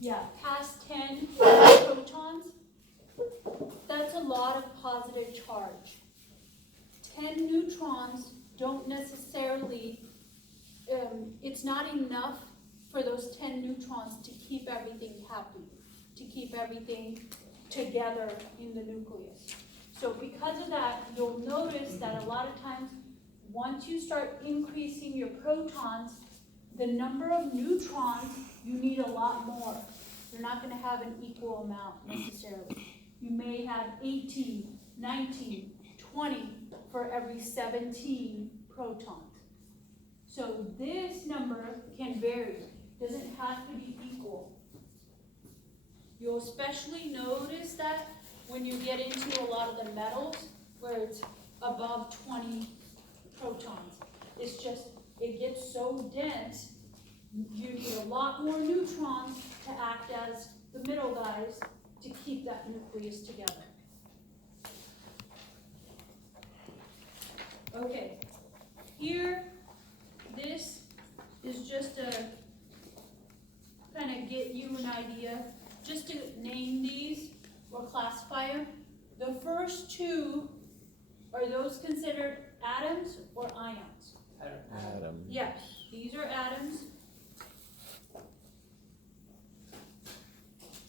Yeah, past 10 protons, that's a lot of positive charge. 10 neutrons don't necessarily, it's not enough for those 10 neutrons to keep everything happy, to keep everything together in the nucleus. So because of that, you'll notice that a lot of times, once you start increasing your protons, the number of neutrons, you need a lot more. You're not going to have an equal amount necessarily. You may have 18, 19, 20 for every 17 protons. So this number can vary. Doesn't have to be equal. You'll especially notice that when you get into a lot of the metals where it's above 20 protons. It's just, it gets so dense, you need a lot more neutrons to act as the middle guys to keep that nucleus together. Okay, here, this is just to kind of get you an idea, just to name these or classify them. The first two, are those considered atoms or ions? Atom. Yes, these are atoms.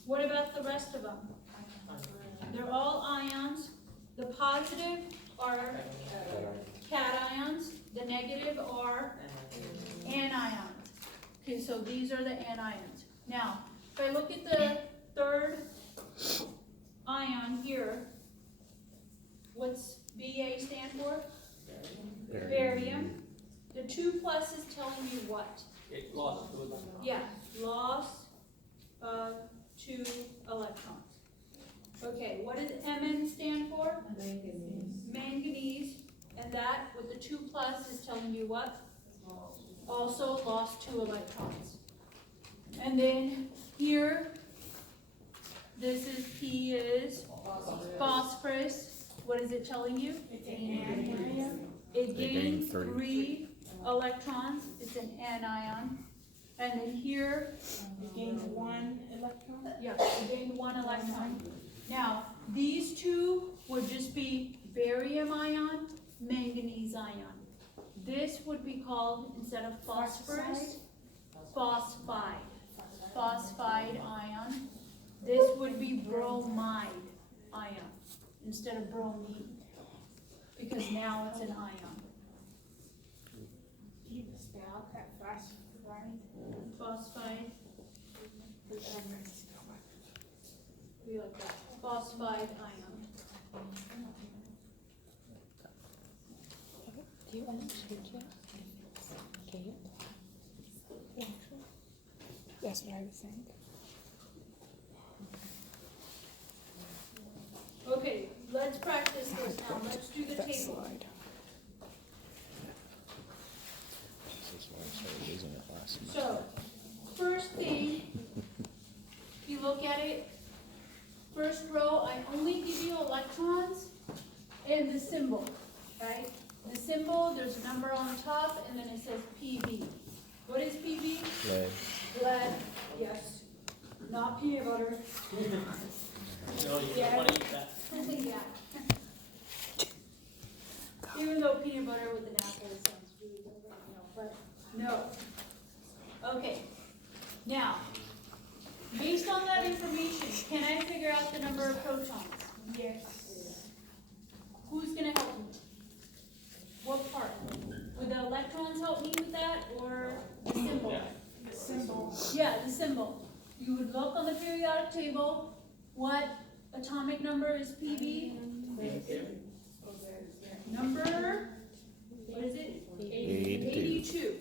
What about the rest of them? They're all ions. The positive are cations. The negative are anions. Okay, so these are the anions. Now, if I look at the third ion here, what's Ba stand for? Barium. The 2+ is telling you what? It lost 2 electrons. Yeah, loss of 2 electrons. Okay, what does Mn stand for? Manganese. And that with the 2+ is telling you what? Also lost 2 electrons. And then here, this is P is phosphorus. What is it telling you? It's an anion. It gained 3 electrons. It's an anion. And then here, It gains 1 electron. yeah, it gained 1 electron. Now, these two would just be barium ion, manganese ion. This would be called, instead of phosphorus, phosphide. Phosphide ion. This would be bromide ion instead of bromine, because now it's an ion. Do you spell that phosphoride? Phosphide. We like that. Phosphide ion. Do you understand yet? Okay. That's what I was saying. Okay, let's practice this now. Let's do the That table. slide. This is why I started using it last semester. So, first thing, if you look at it, first row, I only give you electrons and the symbol, right? The symbol, there's a number on top, and then it says Pb. What is Pb? Lead. Lead, yes. Not peanut butter. No, you Yeah. don't want to eat that. Yeah. Even though peanut butter with an apple sounds really good right now, but no. Okay. Now, based on that information, can I figure out the number of protons? Yes. Who's gonna help me? What part? Would the electrons help me with that, or the symbol? Yeah. The symbol. Yeah, the symbol. You would look on the periodic table, what atomic number is Pb? Number, what is it? 82.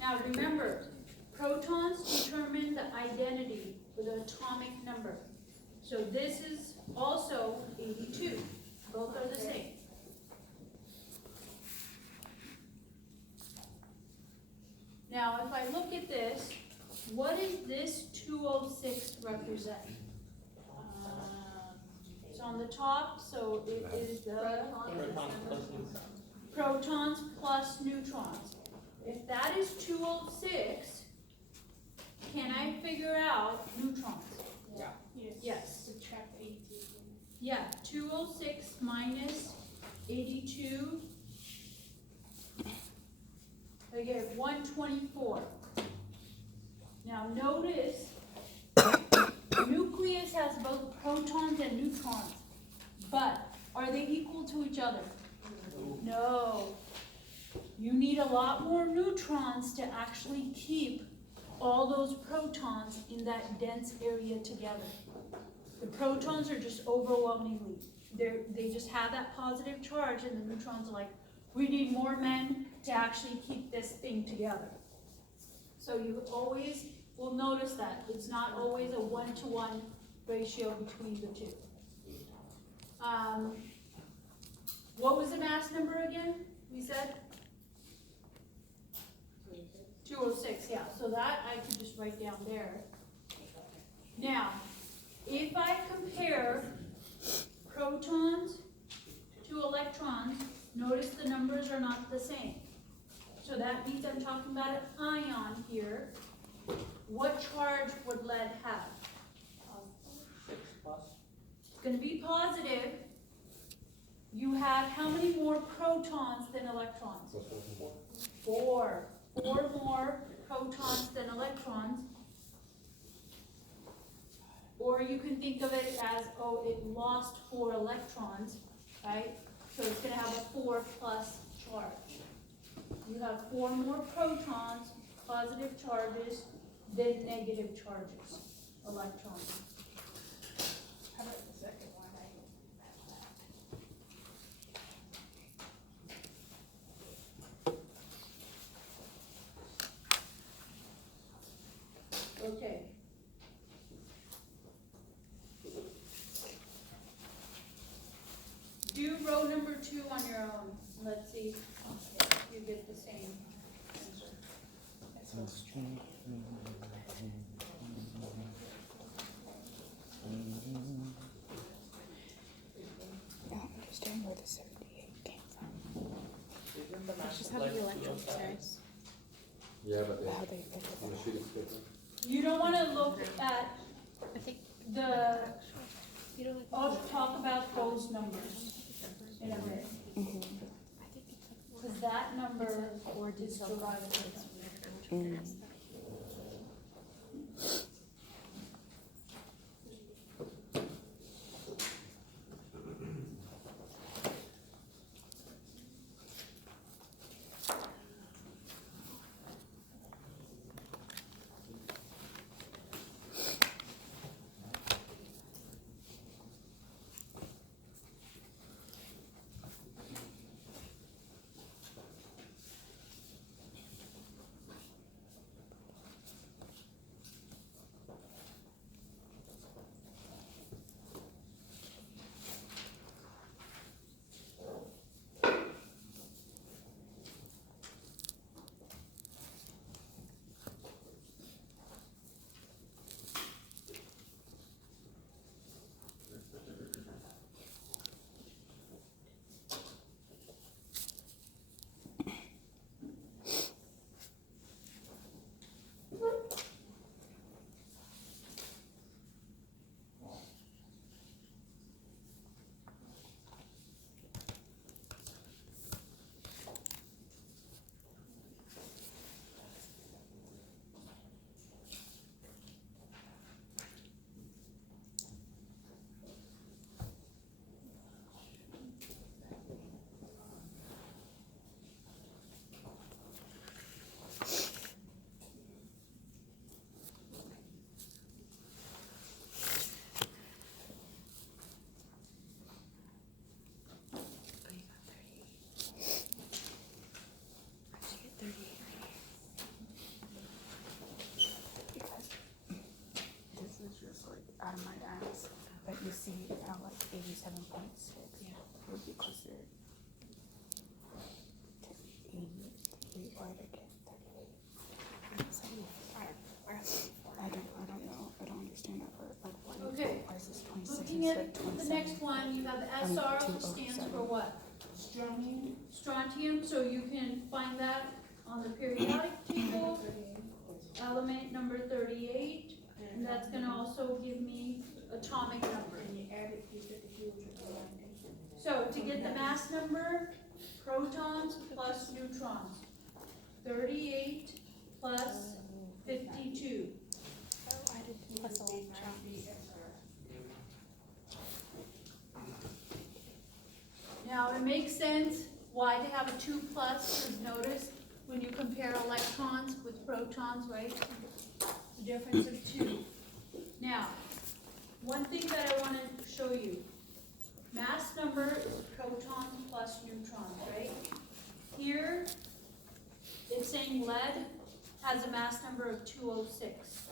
Now remember, protons determine the identity for the atomic number. So this is also 82. Both are the same. Now if I look at this, what does this 206 represent? It's on the top, so it is the Protons plus neutrons. protons plus neutrons. If that is 206, can I figure out neutrons? Yes. Subtract 18. Yeah, 206 minus 82. I get 124. Now notice, nucleus has both protons and neutrons, but are they equal to each other? No. You need a lot more neutrons to actually keep all those protons in that dense area together. The protons are just overwhelmingly, they just have that positive charge, and the neutrons are like, we need more men to actually keep this thing together. So you always will notice that it's not always a 1-to-1 ratio between the two. What was the mass number again? We said 206. Yeah. So that I could just write down there. Now, if I compare protons to electrons, notice the numbers are not the same. So that means I'm talking about an ion here. What charge would lead have? 6 plus. It's going to be positive. You have how many more protons than electrons? 4. 4 more protons than electrons. Or you can think of it as, oh, it lost 4 electrons, right? So it's going to have a 4 plus charge. You have 4 more protons, positive charges, than negative charges, electrons. How about the second one? Okay. Do row number 2 on your own. Let's see if you get the same answer. I don't understand where the 78 came from. Isn't the mass Just of how light the electrons 207? size. Yeah, but How they figured on the it sheet it's different. You don't want to look at I think the, you know I'll talk about those numbers in a minute, out. Mm-hmm. I think it's like because that number is derived from. Mm. Out of my ass, but you see how like 87.6 would be closer to 80. Why did I get 38? I don't know. I don't understand that part. Like, Okay. why is this 26 Looking instead at of the 27? next one, you have the SR, which stands for what? Strontium. Strontium, so you can find that on the periodic table. element number 38, and that's gonna also give me atomic number. And you add it, you get the huge variety. So to get the mass number, protons plus neutrons. 38 plus 52. Plus electron. Now, it makes sense why to have a 2 plus, because notice when you compare electrons with protons, right? The difference of 2. Now, one thing that I want to show you. Mass number is proton plus neutrons, right? Here, it's saying lead has a mass number of 206.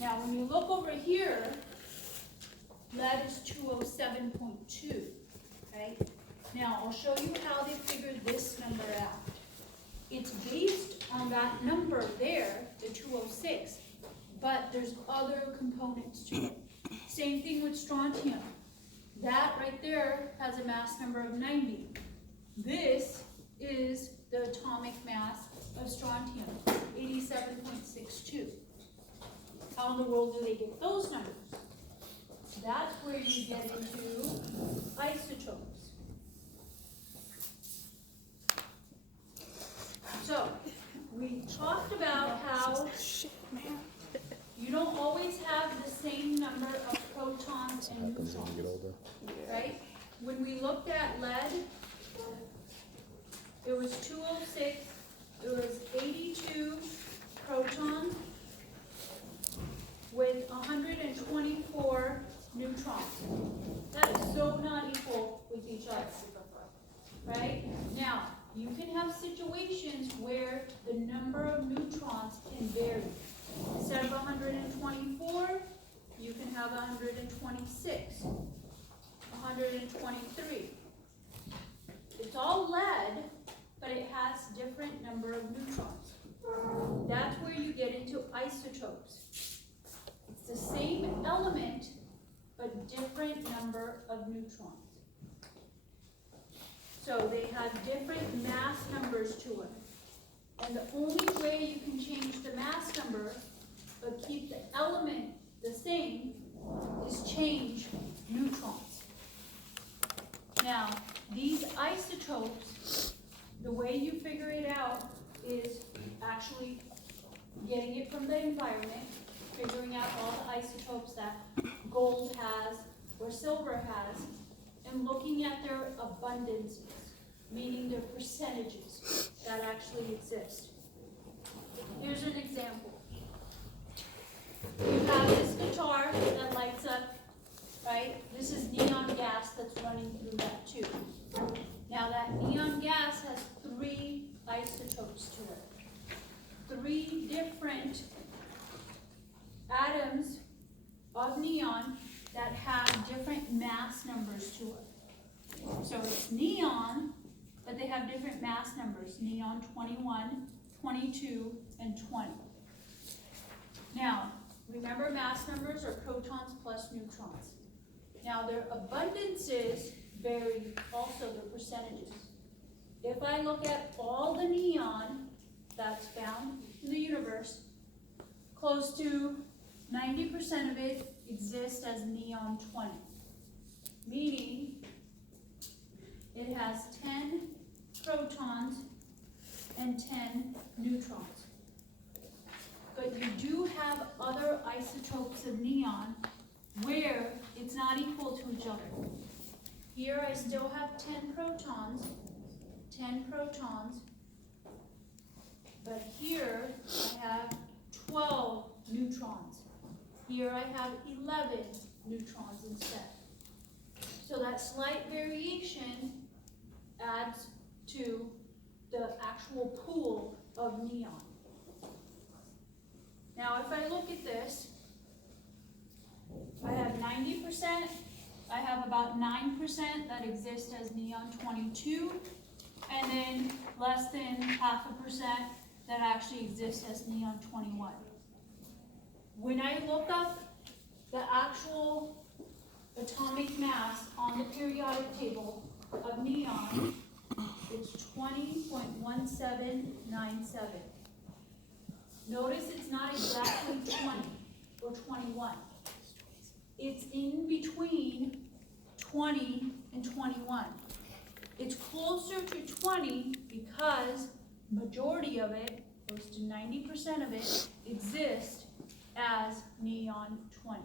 Now, when you look over here, lead is 207.2, okay? Now, I'll show you how they figured this number out. It's based on that number there, the 206, but there's other components to it. Same thing with strontium. That right there has a mass number of 90. This is the atomic mass of strontium, 87.62. How in the world do they get those numbers? That's where you get into isotopes. So, we talked about how you don't always have the same number of protons and Happens when you get neutrons, older. right? When we looked at lead, it was 206, it was 82 protons with 124 neutrons. That is so not equal with each other, right? Now, you can have situations where the number of neutrons can vary. Instead of 124, you can have 126, 123. It's all lead, but it has different number of neutrons. That's where you get into isotopes. It's the same element, but different number of neutrons. So they have different mass numbers to it. And the only way you can change the mass number, but keep the element the same, is change neutrons. Now, these isotopes, the way you figure it out is actually getting it from the environment, figuring out all the isotopes that gold has or silver has, and looking at their abundances, meaning their percentages that actually exist. Here's an example. You have this guitar that lights up, right? This is neon gas that's running through that tube. Now that neon gas has 3 isotopes to it. 3 different atoms of neon that have different mass numbers to it. So it's neon, but they have different mass numbers. Neon 21, 22, and 20. Now, remember mass numbers are protons plus neutrons. Now their abundances vary also, their percentages. If I look at all the neon that's found in the universe, close to 90% of it exists as neon 20, meaning it has 10 protons and 10 neutrons. But you do have other isotopes of neon where it's not equal to each other. Here I still have 10 protons, but here I have 12 neutrons. Here I have 11 neutrons instead. So that slight variation adds to the actual pool of neon. Now if I look at this, I have 90%, I have about 9% that exist as neon 22, and then less than 0.5% that actually exist as neon 21. When I look up the actual atomic mass on the periodic table of neon, it's 20.1797. Notice it's not exactly 20 or 21. It's in between 20 and 21. It's closer to 20 because majority of it, close to 90% of it, exists as neon 20.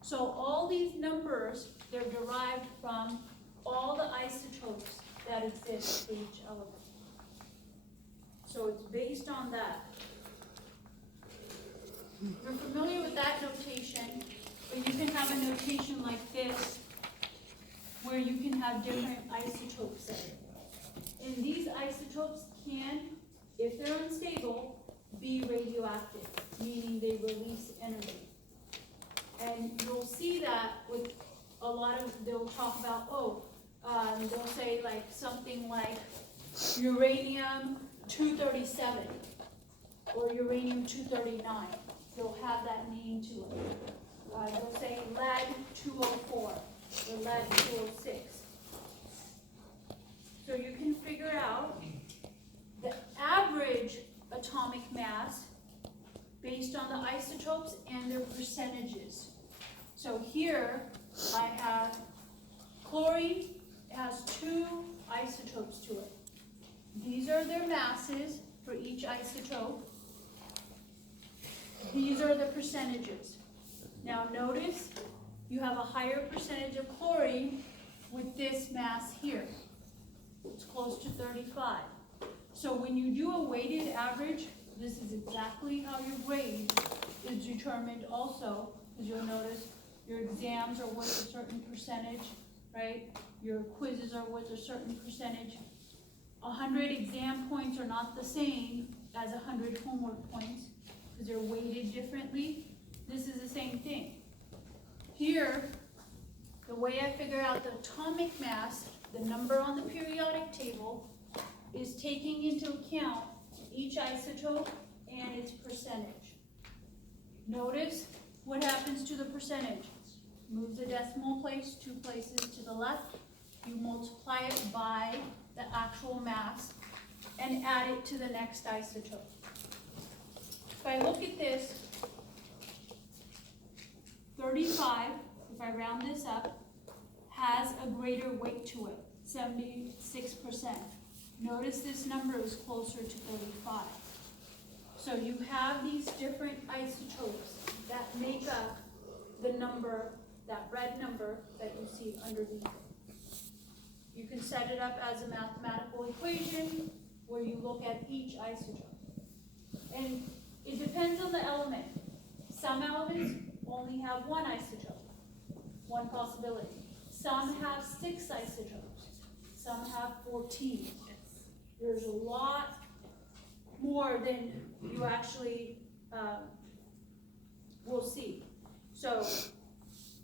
So all these numbers, they're derived from all the isotopes that exist for each element. So it's based on that. You're familiar with that notation, but you can have a notation like this, where you can have different isotopes in it. And these isotopes can, if they're unstable, be radioactive, meaning they release energy. And you'll see that with a lot of, they'll talk about, they'll say like something like uranium-237 or uranium-239. They'll have that name to it. They'll say lead-204 or lead-206. So you can figure out the average atomic mass based on the isotopes and their percentages. So here I have chlorine. It has 2 isotopes to it. These are their masses for each isotope. These are the percentages. Now notice you have a higher percentage of chlorine with this mass here. It's close to 35. So when you do a weighted average, this is exactly how your grade is determined also, because you'll notice your exams are worth a certain percentage, right? Your quizzes are worth a certain percentage. 100 exam points are not the same as 100 homework points, because they're weighted differently. This is the same thing. Here, the way I figure out the atomic mass, the number on the periodic table, is taking into account each isotope and its percentage. Notice what happens to the percentage. Move the decimal place 2 places to the left. You multiply it by the actual mass and add it to the next isotope. If I look at this, 35, if I round this up, has a greater weight to it, 76%. Notice this number is closer to 35. So you have these different isotopes that make up the number, that red number that you see underneath it. You can set it up as a mathematical equation where you look at each isotope. And it depends on the element. Some elements only have 1 isotope, 1 possibility. Some have 6 isotopes. Some have 14. There's a lot more than you actually will see. So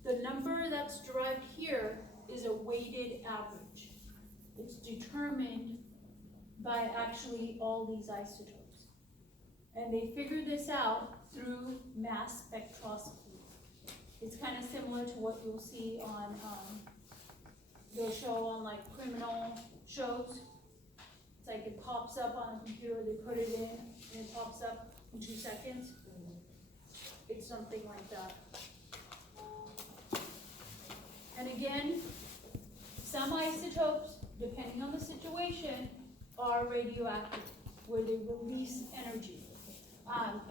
the number that's derived here is a weighted average. It's determined by actually all these isotopes. And they figure this out through mass spectroscopy. It's kind of similar to what you'll see on, they'll show on like criminal shows. It's like it pops up on a computer, they put it in, and it pops up in 2 seconds. It's something like that. And again, some isotopes, depending on the situation, are radioactive, where they release energy.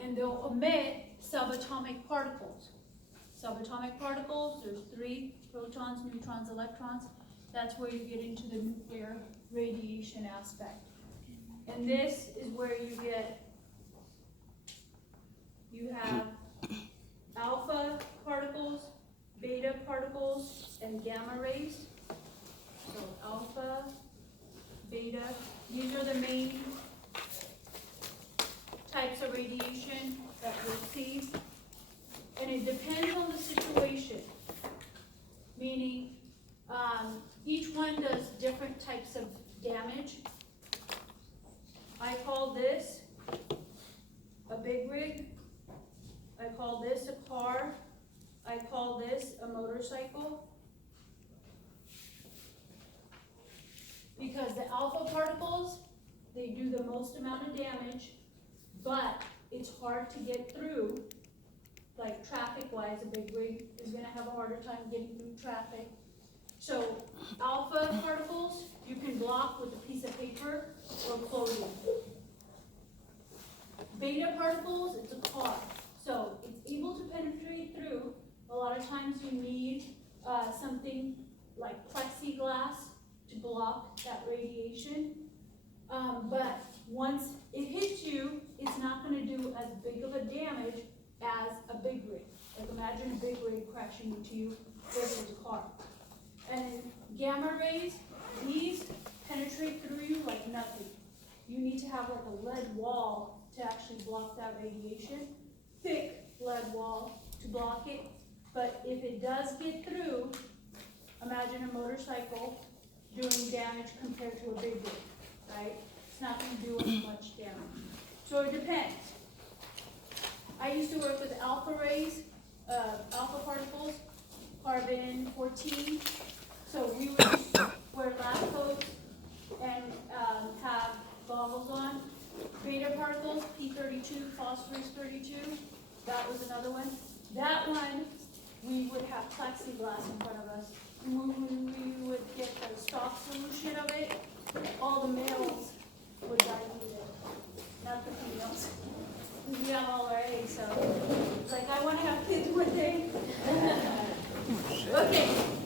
And they'll emit subatomic particles. Subatomic particles, there's 3, protons, neutrons, electrons. That's where you get into the nuclear radiation aspect. And this is where you have alpha particles, beta particles, and gamma rays. So alpha, beta, these are the main types of radiation that you'll see. And it depends on the situation, meaning each one does different types of damage. I call this a big rig. I call this a car. I call this a motorcycle. Because the alpha particles, they do the most amount of damage, but it's hard to get through, like traffic-wise, a big rig is gonna have a harder time getting through traffic. So alpha particles, you can block with a piece of paper or clothing. Beta particles, it's a car. So it's able to penetrate through. A lot of times you need something like plexiglass to block that radiation. But once it hits you, it's not gonna do as big of a damage as a big rig. Like imagine a big rig crashing into you versus a car. And gamma rays, these penetrate through you like nothing. You need to have like a lead wall to actually block that radiation. Thick lead wall to block it. But if it does get through, imagine a motorcycle doing damage compared to a big rig, right? It's not gonna do as much damage. So it depends. I used to work with alpha rays, alpha particles, carbon 14. So we would wear lab coats and have goggles on. Beta particles, P32, phosphorus 32. That was another one. That one, we would have plexiglass in front of us. We would get the stock solution of it. All the males would dilute it, not the females. We have all our eggs, so it's like I want to have kids one day. Okay.